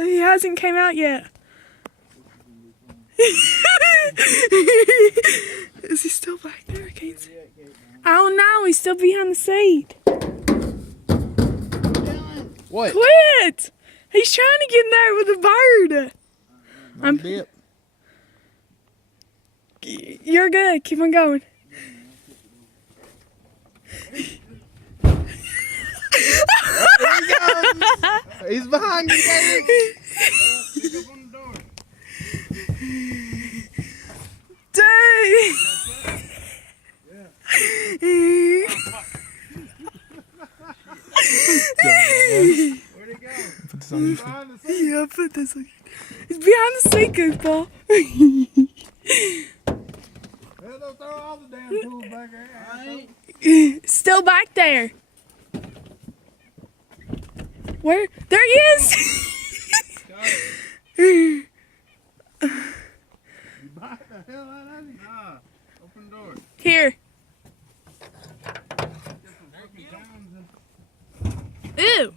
He hasn't came out yet. Is he still back there? I can't see. I don't know. He's still behind the seat. What? Quit! He's trying to get in there with a bird. I'm dip. You're good. Keep on going. There he goes. He's behind you, baby. Pick up on the door. Dang! Where'd he go? Put this on YouTube. Behind the seat. Yeah, put this on. He's behind the seat, goofball. Well, don't throw all the damn tools back there. Still back there. Where? There he is! You bite the hell out of him? Nah. Open the door. Here. Get some fucking towns and... Ew.